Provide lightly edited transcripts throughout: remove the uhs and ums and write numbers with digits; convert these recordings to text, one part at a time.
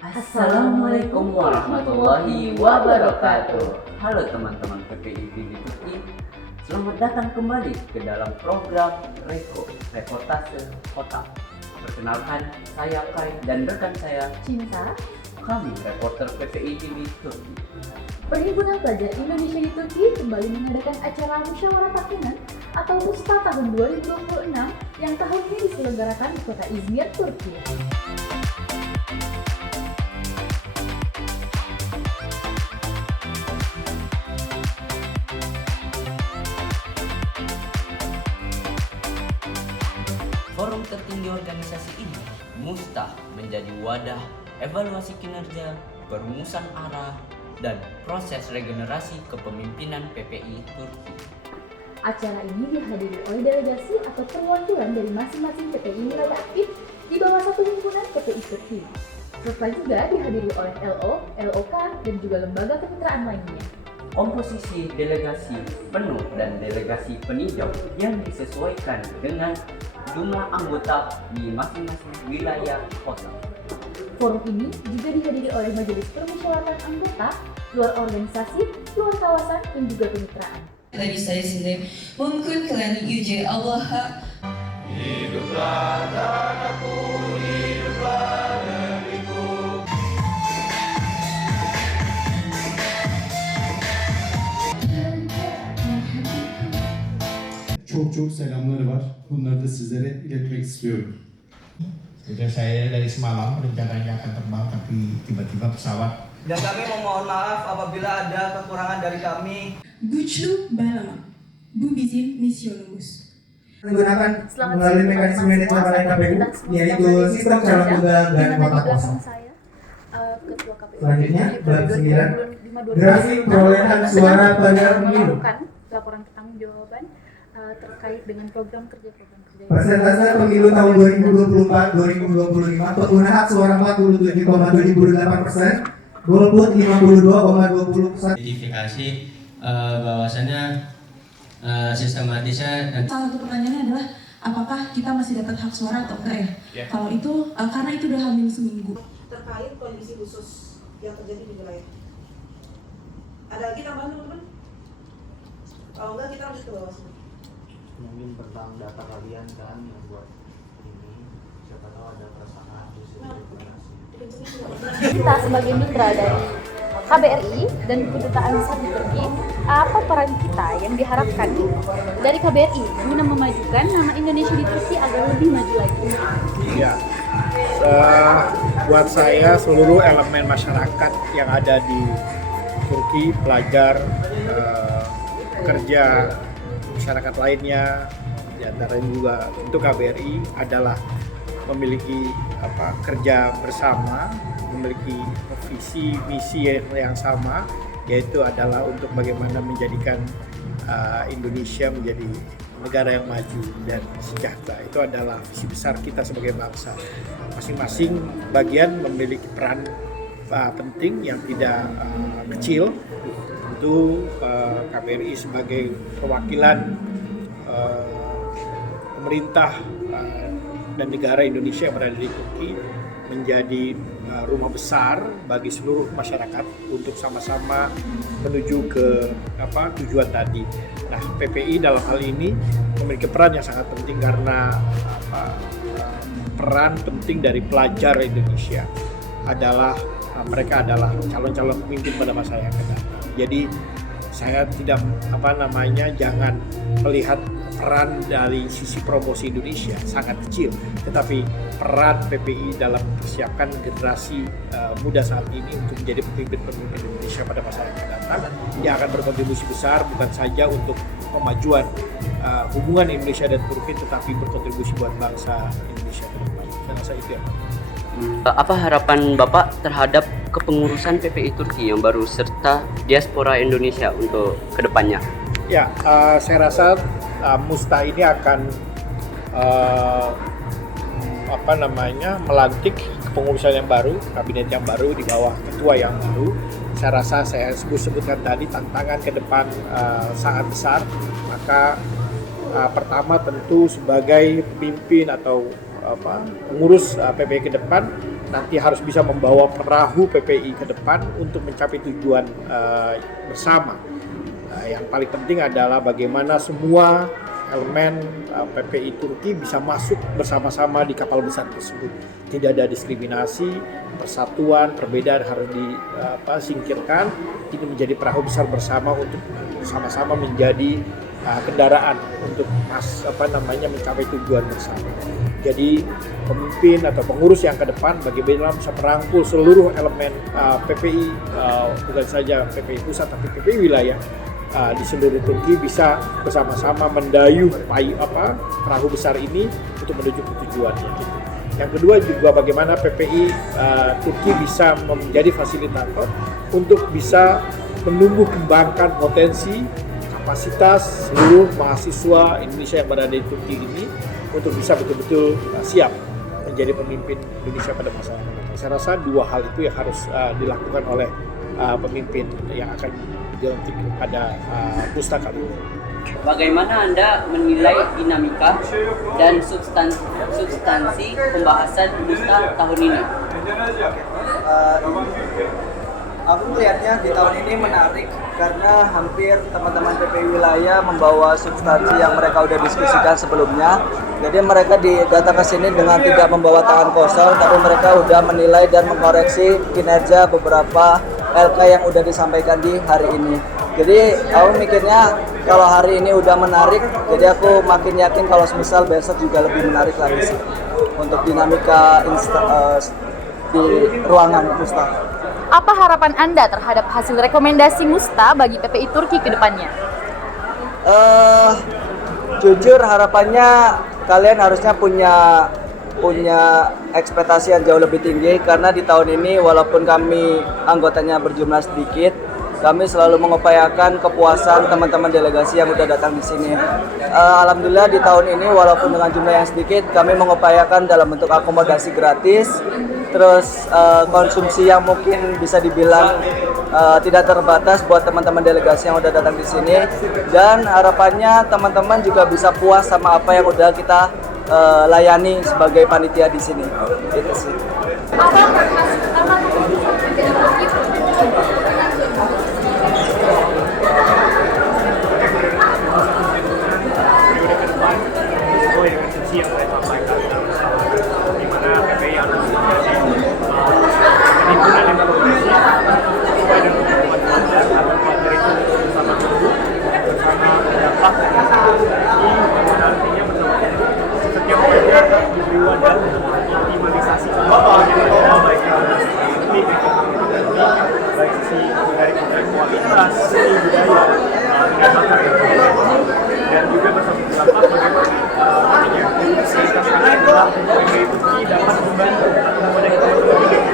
Assalamualaikum warahmatullahi wabarakatuh. Halo teman-teman PPI di Turki. Selamat datang kembali ke dalam program Reportase Kota. Perkenalkan, saya Kai dan rekan saya Cinta. Kami reporter PPI di Turki. Perhimpunan Pelajar Indonesia di Turki kembali mengadakan acara Musyawarah Tahunan atau MUSTA tahun 2026 yang tahun ini diselenggarakan di kota Izmir, Turki. Forum tertinggi organisasi ini, MUSTA, menjadi wadah evaluasi kinerja, perumusan arah, dan proses regenerasi kepemimpinan PPI Turki. Acara ini dihadiri oleh delegasi atau perwakilan dari masing-masing PPI wilayah aktif di bawah satu himpunan PPI Turki, serta juga dihadiri oleh LO, LOK, dan juga lembaga kemitraan lainnya. Komposisi delegasi penuh dan delegasi peninjau yang disesuaikan dengan jumlah anggota di masing-masing wilayah kota. Forum ini juga dihadiri oleh majelis permusyawaratan anggota, luar organisasi, luar kawasan, dan juga kemitraan. Lagi sayesinde mungkin kalian yüce Allah'a Hiduplah tanahku, hiduplah negeriku. Çok selamları var. Bunları da sizlere iletmek istiyorum. Saya dari semalam rencananya akan terbang tapi tiba-tiba pesawat. Dan kami memohon maaf apabila ada kekurangan dari kami. Güçlü bağlama. Bu bizim misyonumuz. Menggunakan melalui mekanisme manajemen oleh KPU, yaitu sistem calon tunggal dan kuota kosong. Selanjutnya, bab 9, grafik perolehan suara pada pemilu. Laporan pertanggungjawaban terkait dengan program kerja. Persentase pemilu tahun 2024-2025, penggunaan hak suara 47,78%, golput 52,20%. Identifikasi bahwasannya sistematisnya. Salah satu pertanyaannya adalah apakah kita masih dapat hak suara atau enggak ya? Kalau itu, karena itu udah hamil seminggu. Terkait kondisi khusus yang terjadi di wilayah. Ada lagi tambahan teman-teman? Kalau enggak kita lanjut ke Bawaslu. Mungkin tentang data kalian kan yang buat ini, siapa tahu ada keresahan di sini deklarasi. Kita sebagai mitra dari KBRI dan Kedutaan Besar di Turki, apa peran kita yang diharapkan dari KBRI guna memajukan nama Indonesia di Turki agar lebih maju lagi? Ya, buat saya seluruh elemen masyarakat yang ada di Turki, pelajar, pekerja, masyarakat lainnya, di antaranya juga untuk KBRI adalah memiliki kerja bersama, memiliki visi misi yang sama, yaitu adalah untuk bagaimana menjadikan Indonesia menjadi negara yang maju dan sejahtera. Itu adalah visi besar kita sebagai bangsa. Masing-masing bagian memiliki peran penting yang tidak kecil. Tentu KBRI sebagai perwakilan pemerintah dan negara Indonesia yang berada di Turki menjadi rumah besar bagi seluruh masyarakat untuk sama-sama menuju ke tujuan tadi. Nah, PPI dalam hal ini memiliki peran yang sangat penting karena peran penting dari pelajar Indonesia adalah mereka adalah calon-calon pemimpin pada masa yang akan datang. Jadi saya tidak jangan melihat peran dari sisi promosi Indonesia sangat kecil, tetapi peran PPI dalam mempersiapkan generasi muda saat ini untuk menjadi pemimpin-pemimpin Indonesia pada masa yang akan datang yang akan berkontribusi besar bukan saja untuk kemajuan hubungan Indonesia dan Turki, tetapi berkontribusi buat bangsa Indonesia ke depan. Saya rasa itu ya. Apa harapan Bapak terhadap kepengurusan PPI Turki yang baru serta diaspora Indonesia untuk kedepannya? Ya, saya rasa MUSTA ini akan melantik kepengurusan yang baru, kabinet yang baru di bawah ketua yang baru. Saya rasa saya sebutkan tadi tantangan ke depan sangat besar. Maka pertama tentu sebagai pemimpin atau pengurus PPI ke depan, nanti harus bisa membawa perahu PPI ke depan untuk mencapai tujuan bersama. Yang paling penting adalah bagaimana semua elemen PPI Turki bisa masuk bersama-sama di kapal besar tersebut. Tidak ada diskriminasi, persatuan, perbedaan harus disingkirkan. Ini menjadi perahu besar bersama untuk sama-sama menjadi kendaraan untuk mencapai tujuan bersama. Jadi pemimpin atau pengurus yang ke depan bagaimana bisa merangkul seluruh elemen PPI, bukan saja PPI pusat tapi PPI wilayah di seluruh Turki bisa bersama-sama mendayuh perahu besar ini untuk menuju ke tujuannya. Yang kedua juga bagaimana PPI Turki bisa menjadi fasilitator untuk bisa menumbuh kembangkan potensi kapasitas seluruh mahasiswa Indonesia yang berada di Turki ini untuk bisa betul-betul siap menjadi pemimpin Indonesia pada masa yang akan datang. Saya rasa dua hal itu yang harus dilakukan oleh pemimpin yang akan dilantik pada Pusta kali ini. Bagaimana Anda menilai dinamika dan substansi pembahasan Pusta tahun ini? Aku melihatnya di tahun ini menarik karena hampir teman-teman PPI wilayah membawa substansi yang mereka udah diskusikan sebelumnya. Jadi mereka datang ke sini dengan tidak membawa tangan kosong, tapi mereka udah menilai dan mengkoreksi kinerja beberapa LK yang udah disampaikan di hari ini. Jadi aku mikirnya kalau hari ini udah menarik, jadi aku makin yakin kalau semisal besok juga lebih menarik lagi sih untuk dinamika di ruangan Musta. Apa harapan Anda terhadap hasil rekomendasi Musta bagi PPI Turki ke depannya? Jujur harapannya kalian harusnya punya ekspektasi yang jauh lebih tinggi karena di tahun ini walaupun kami anggotanya berjumlah sedikit, kami selalu mengupayakan kepuasan teman-teman delegasi yang udah datang di sini. Alhamdulillah di tahun ini walaupun dengan jumlah yang sedikit, kami mengupayakan dalam bentuk akomodasi gratis, terus konsumsi yang mungkin bisa dibilang tidak terbatas buat teman-teman delegasi yang udah datang di sini, dan harapannya teman-teman juga bisa puas sama apa yang udah kita layani sebagai panitia di sini. Itu sih. Yang saya sampaikan di mana PPI harus menjadi himpunan yang progresif sesuai dengan kebutuhan pelajar agar pelajar itu bersama tumbuh bersama dapat dan artinya bersama setiap pelajar diberi wadah untuk optimalisasi baik dari baik sisi dari kualitas seni budaya dan juga bersama bagaimana PPI Turki dapat membantu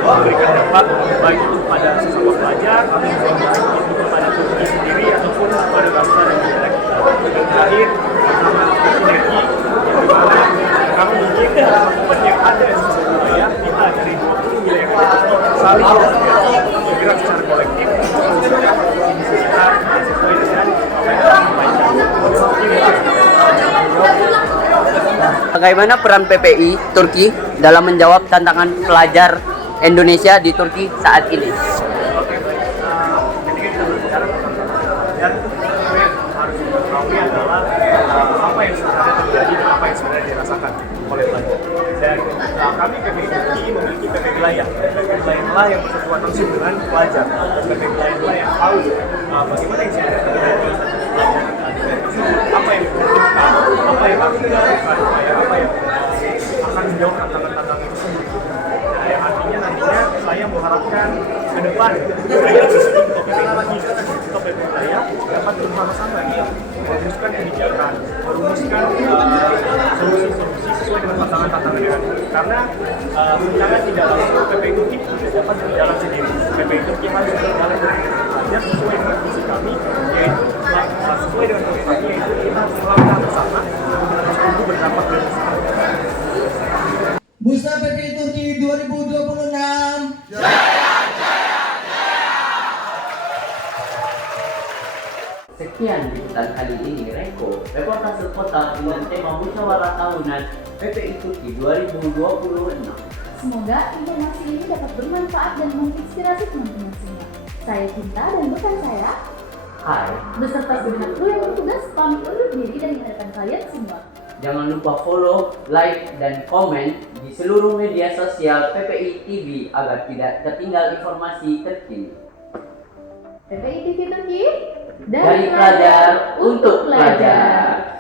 memberikan dampak baik itu pada sesama pelajar, itu kepada Turki sendiri ataupun kepada bangsa dan negara kita. Dan terakhir bersama sinergi yang dimana kami ingin teman-teman yang ada di seluruh wilayah kita dari 20 wilayah kita saling bergerak secara kolektif untuk mewujudkan visi kita sesuai dengan apa yang disampaikan. Bagaimana peran PPI Turki dalam menjawab tantangan pelajar Indonesia di Turki saat ini? Ketika kita berbicara tentang pelajar, yang harus diketahui adalah apa yang sebenarnya terjadi dan apa yang sebenarnya dirasakan oleh pelajar. Dan kami PPI Turki memiliki PPI wilayah. PPI wilayah yang bersangkutan langsung dengan pelajar. Dan PPI wilayah yang tahu bagaimana yang sebenarnya terjadi apa yang dibutuhkan, apa yang harus dilakukan, apa yang akan menjawab tantangan-tantangan tersebut. Nah, yang artinya nantinya saya mengharapkan ke depan PPI wilayah dapat bersama-sama merumuskan kebijakan, merumuskan solusi-solusi sesuai dengan tantangan-tantangan yang ada. Karena secara tidak langsung PPI Turki tidak dapat berjalan sendiri. PPI Turki harus berjalan dengan sesuai dengan visi kami, yaitu sesuai dengan visi kami, yaitu kita harus melangkah bersama untuk tumbuh berdampak bersama. Bursa PPI Turki 2026. Sekian liputan kali ini Reko reportase kota dengan tema musyawarah tahunan PPI Turki 2026. Semoga informasi ini dapat bermanfaat dan menginspirasi teman-teman semua. Saya Cinta dan rekan saya, Hai, beserta segenap kru yang bertugas pamit undur diri dan mengingatkan kalian semua. jangan lupa follow, like, dan komen di seluruh media sosial PPI TV agar tidak tertinggal informasi terkini. PPI TV Turki, Dari pelajar untuk pelajar.